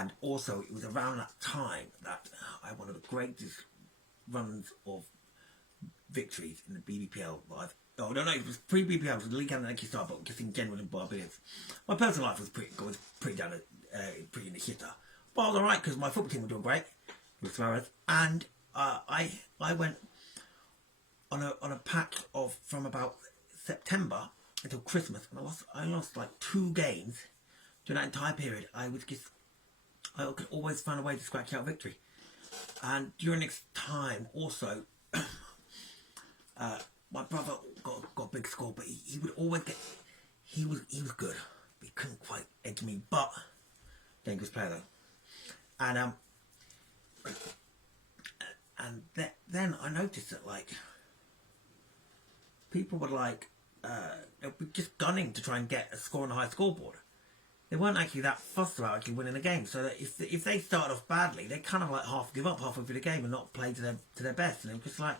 And also, it was around that time that I had one of the greatest runs of victories in the BBPL. Oh, no, it was pre-BBPL, it was the league and the start, but just in general in Barbados. My personal life was pretty down, pretty in the shitter. But I was alright because my football team were doing great with Suarez, and I went on a patch of from about September until Christmas, and I lost like 2 games during that entire period. I could always find a way to scratch out victory. And during this time, also, my brother got a big score, but he would always get. He was good, but he couldn't quite edge me. But dangerous player though, and then I noticed that like people were like they'd be just gunning to try and get a score on the high scoreboard. They weren't actually that fussed about actually winning the game. So that if they started off badly, they kind of like half give up halfway through the game and not play to their best. And it was just like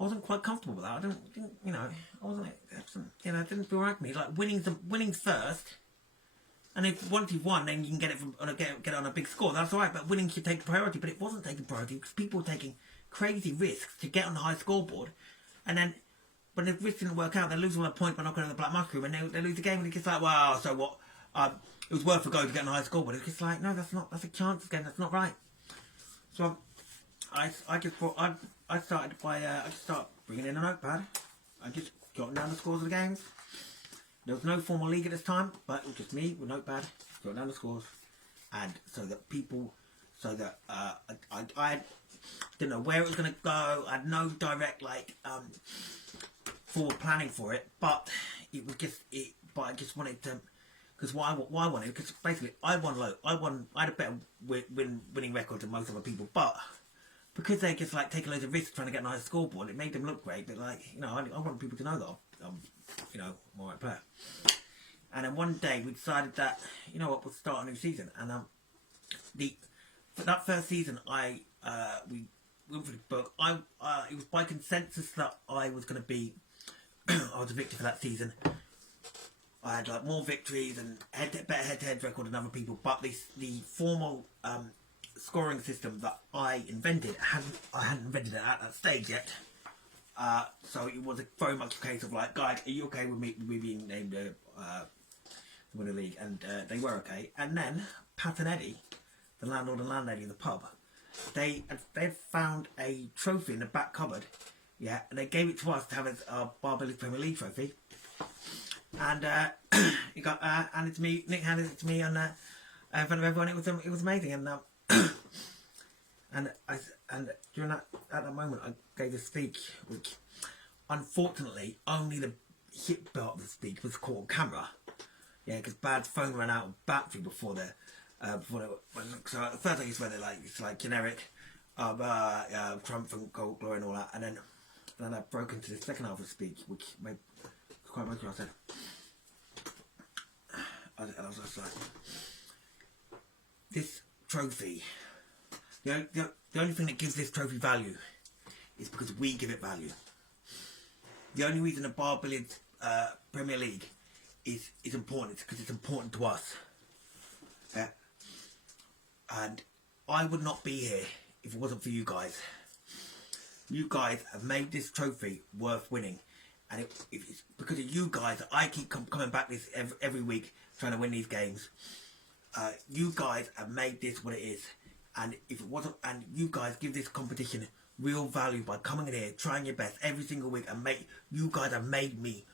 I wasn't quite comfortable with that. I didn't I wasn't, it didn't feel right to me. Like winning's first, and if once you've won, then you can get it on a big score. That's all right, but winning should take priority. But it wasn't taking priority because people were taking crazy risks to get on the high scoreboard, and then when the risks didn't work out, they lose all their points by knocking over the black mushroom, and they lose the game. And it's just like, wow, so what? It was worth a go to get on the high scoreboard. It's just like, no, that's not. That's a chance game. That's not right. So I started bringing in a notepad. I just jotting down the scores of the games. There was no formal league at this time, but it was just me with a notepad, jotting down the scores, and so that I didn't know where it was going to go. I had no direct forward planning for it, but it was just it. But I just wanted to, because why I wanted, because basically I won low. I had a better winning record than most other people, but because they just like taking loads of risks trying to get a nice scoreboard, it made them look great. But I want people to know that I'm I'm a right player. And then one day we decided that we'll start a new season. And for that first season, we went for the book. It was by consensus that I was going to be I was a victor for that season. I had like more victories and better head-to-head record than other people, but the formal scoring system that I invented, I hadn't invented it at that stage yet. So it was very much a case of like, guys, are you okay with me being named the winner league? And they were okay. And then Pat and Eddie, the landlord and landlady of the pub, they found a trophy in the back cupboard. Yeah, and they gave it to us to have as our Barbados Premier League trophy. And it got handed to me. Nick handed it to me in front of everyone. It was amazing. And and during at that moment, I gave a speech, which unfortunately only the hip part of the speech was caught on camera. Yeah, because Bad's phone ran out of battery before so at first I just went it's like generic, Trump and Cold Glory and all that, and then I broke into the second half of the speech, which made quite emotional. I said, I was just like, this trophy, the only thing that gives this trophy value is because we give it value. The only reason the Barbados Premier League is important is because it's important to us. Yeah. And I would not be here if it wasn't for you guys. You guys have made this trophy worth winning. And it's because of you guys that I keep coming back this every week trying to win these games. You guys have made this what it is. And if it wasn't, and you guys give this competition real value by coming in here, trying your best every single week, and you guys have made me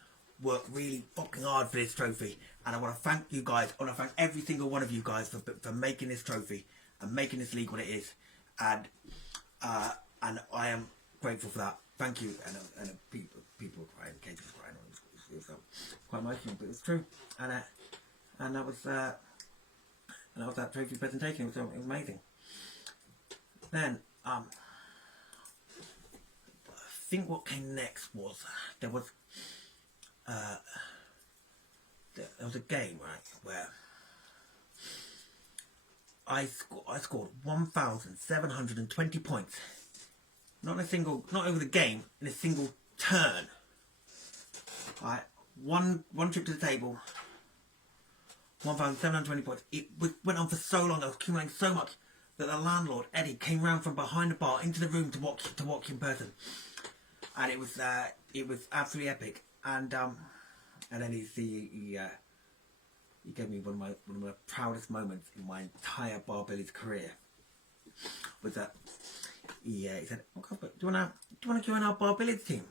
work really fucking hard for this trophy. And I want to thank you guys. I want to thank every single one of you guys for making this trophy and making this league what it is. And I am grateful for that. Thank you. And people were crying, Kate was crying. It was quite emotional, but it was true. And that was that trophy presentation. It was amazing. Then I think what came next was there was a game, right, where I scored 1,720 points. Not over the game, in a single turn. Right, one trip to the table, 1,720 points. Went on for so long. I was accumulating so much that the landlord Eddie came round from behind the bar into the room to watch in person, and it was absolutely epic. And then he gave me one of my proudest moments in my entire bar billiards career. Was that he said, "Oh, Cuthbert, do you wanna join our bar billiards team?"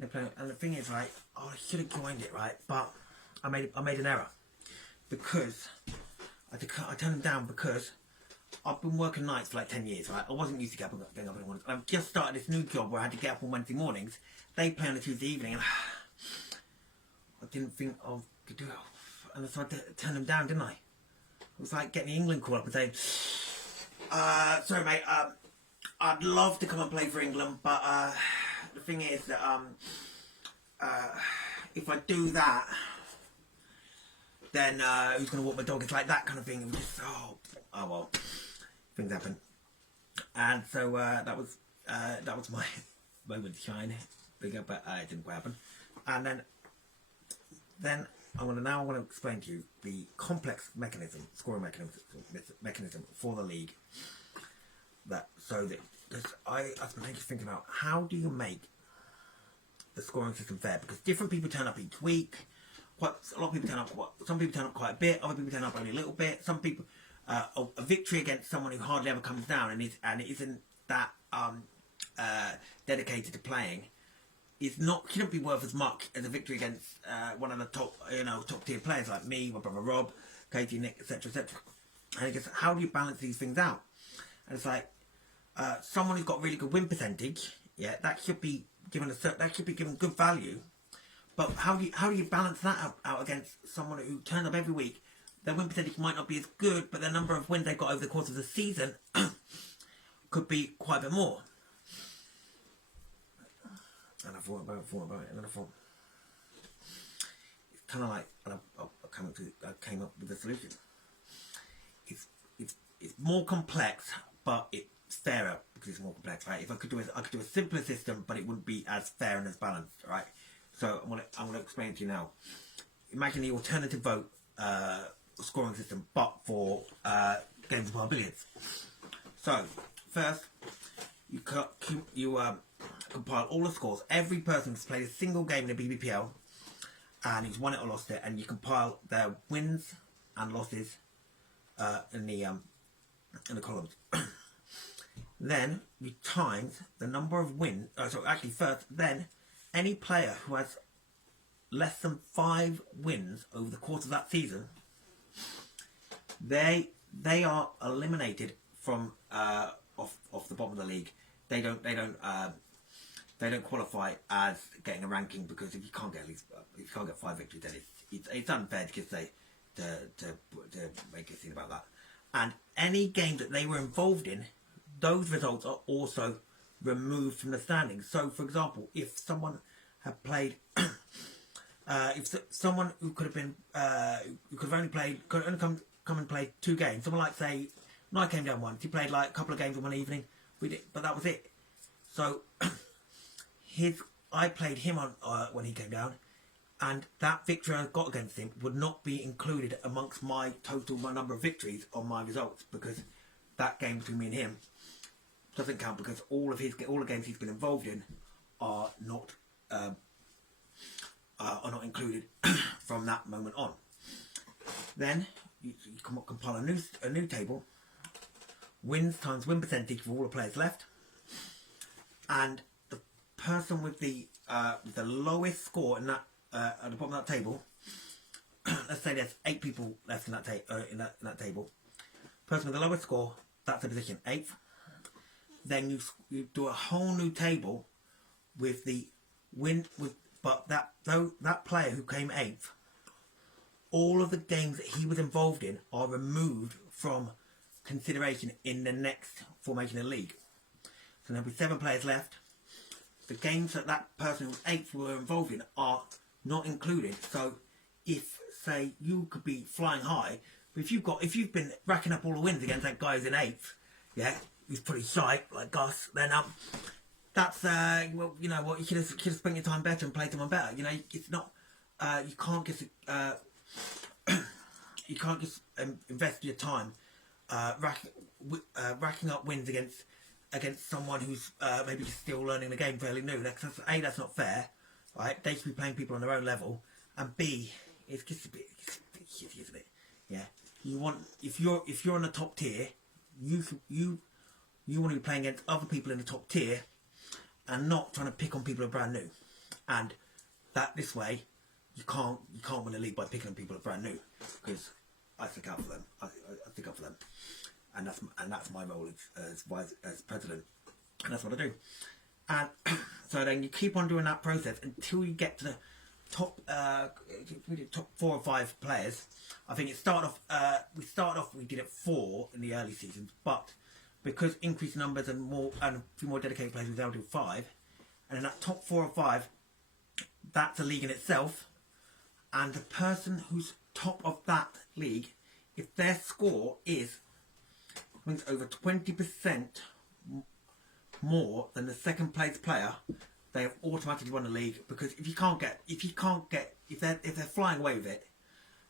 And the thing is, right, I should have joined it, right, but I made an error because I turned him down because I've been working nights for like 10 years, right? I wasn't used to getting up in the mornings. I've just started this new job where I had to get up on Wednesday mornings. They play on a Tuesday evening, and I didn't think I could do it. And so I turned them down, didn't I? It was like getting the England call up and saying, "Sorry, mate, I'd love to come and play for England, but the thing is that if I do that, then who's going to walk my dog?" It's like that kind of thing. It was just, oh well, things happen. And so that was my moment to shine, bigger, but it didn't quite happen. And then I want to explain to you the complex scoring mechanism for the league. I've been thinking about how do you make the scoring system fair, because different people turn up each week. A lot of people turn up. Some people turn up quite a bit. Other people turn up only a little bit. Some people a victory against someone who hardly ever comes down and isn't that dedicated to playing shouldn't be worth as much as a victory against one of the top tier players like me, my brother Rob, Katie, Nick, etc., etc. And I guess, how do you balance these things out? And it's like someone who's got really good win percentage, that should be given good value. But how do you balance that out against someone who turns up every week? Their win percentage might not be as good, but the number of wins they've got over the course of the season could be quite a bit more. And I thought about it, and then I thought it's kind of like, and I came up with a solution. It's more complex, but it's fairer because it's more complex, right? If I could do a simpler system, but it wouldn't be as fair and as balanced, right? So I'm gonna explain it to you now. Imagine the alternative vote scoring system, but for games of bar billiards. So first, you compile all the scores. Every person who's played a single game in the BBPL and who's won it or lost it, and you compile their wins and losses in the columns. Then you times the number of wins. Then any player who has less than 5 wins over the course of that season, they are eliminated from off the bottom of the league. They don't qualify as getting a ranking, because if you can't get 5 victories, then it's unfair to just say to make a scene about that. And any game that they were involved in, those results are also removed from the standings. So, for example, if someone had played, someone who could have only come and played 2 games, someone like, say, I came down once. He played like a couple of games in one evening. But that was it. So I played him on when he came down, and that victory I got against him would not be included amongst my number of victories on my results, because that game between me and him doesn't count, because all the games he's been involved in are not included from that moment on. Then you compile a new table. Wins times win percentage for all the players left, and the person with the lowest score in that at the bottom of that table. Let's say there's 8 people left in that table. Person with the lowest score, that's the position 8th. Then you do a whole new table with the but that player who came 8th, all of the games that he was involved in are removed from consideration in the next formation of the league. So there'll be 7 players left. The games that person who's 8th were involved in are not included. So if, say, you could be flying high, but if you've been racking up all the wins against that guy who's in 8th, who's pretty shy like Gus, then that's you know what, you should have spent your time better and played someone better. You know, it's not you can't just you can't just invest your time racking up wins against someone who's maybe just still learning the game fairly new. That's not fair, right? They should be playing people on their own level, and B, it's just a bit shitty, isn't it? Yeah, you want if you're in the top tier, you want to be playing against other people in the top tier, and not trying to pick on people who are brand new, and that this way you can't win a league by picking on people who are brand new, because I stick out for them. I stick up for them, and that's my role as president, and that's what I do. And so then you keep on doing that process until you get to the top 4 or 5 players. I think we started off. We did it 4 in the early seasons, but because increased numbers and a few more dedicated players, we were able to do 5. And in that top 4 or 5, that's a league in itself. And the person who's top of that league, if their score is over 20% more than the second place player, they have automatically won the league. Because if they're flying away with it,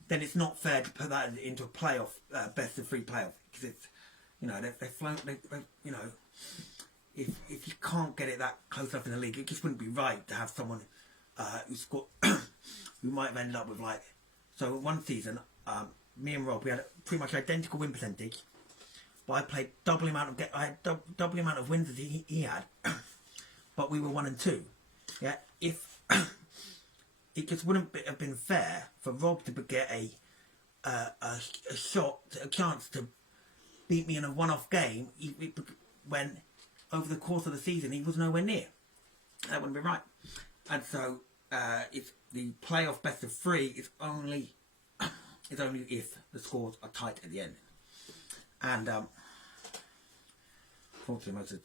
then it's not fair to put that into a playoff, best of 3 playoff, because it's, they're flown. If you can't get it that close enough in the league, it just wouldn't be right to have someone who scored who might have ended up with so one season, me and Rob, we had pretty much identical win percentage, but I played double the amount of wins as he had, but we were 1 and 2. Yeah, if it just wouldn't have been fair for Rob to get a chance to beat me in a one-off game when over the course of the season he was nowhere near. That wouldn't be right. And so it's the playoff best of 3 is only if the scores are tight at the end. And fortunately,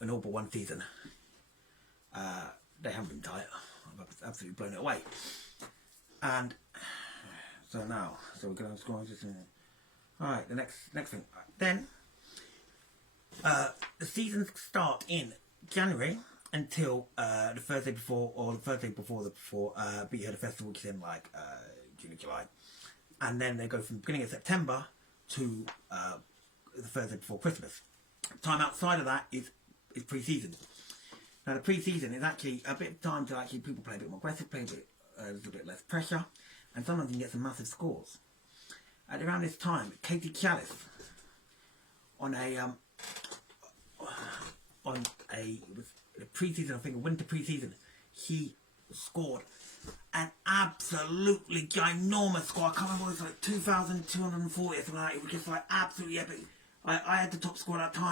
in all but one season, they haven't been tight. I've absolutely blown it away. And so we're going to score this. Alright, the next thing. Then the seasons start in January until the Thursday before, or the Thursday before Beat Herder Festival, which is in June or July. And then they go from the beginning of September to the Thursday before Christmas. Time outside of that is pre-season. Now the pre-season is actually a bit of time to actually people play a bit more aggressive, play a little bit less pressure, and sometimes you can get some massive scores. At around this time, Katie Chalice on a pre-season, I think a winter pre-season, he scored an absolutely ginormous score. I can't remember, it was 2,240 or something like that. It was just absolutely epic. I had the top score at that time.